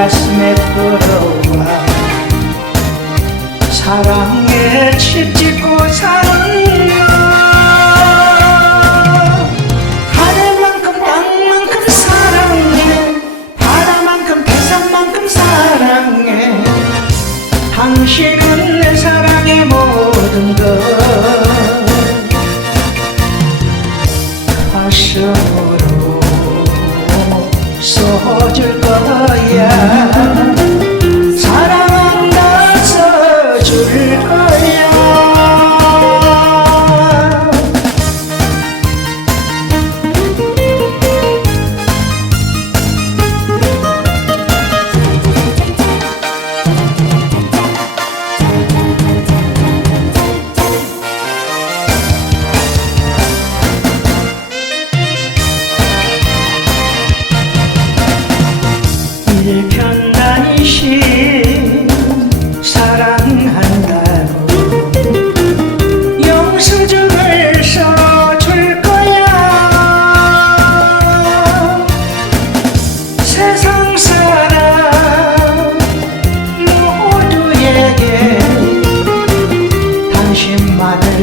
가슴에 들어와 사랑에 집 짓고 사는 너 하늘만큼 땅만큼 사랑해 바다만큼 태산만큼 사랑해. 당신은 내 사랑의 모든 것 가슴으로 써줄 거야 사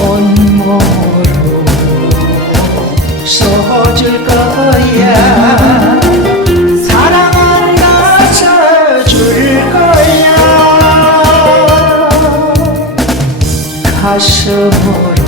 온몸으로 써줄 거야 사랑한다 써줄 거야. 가슴으로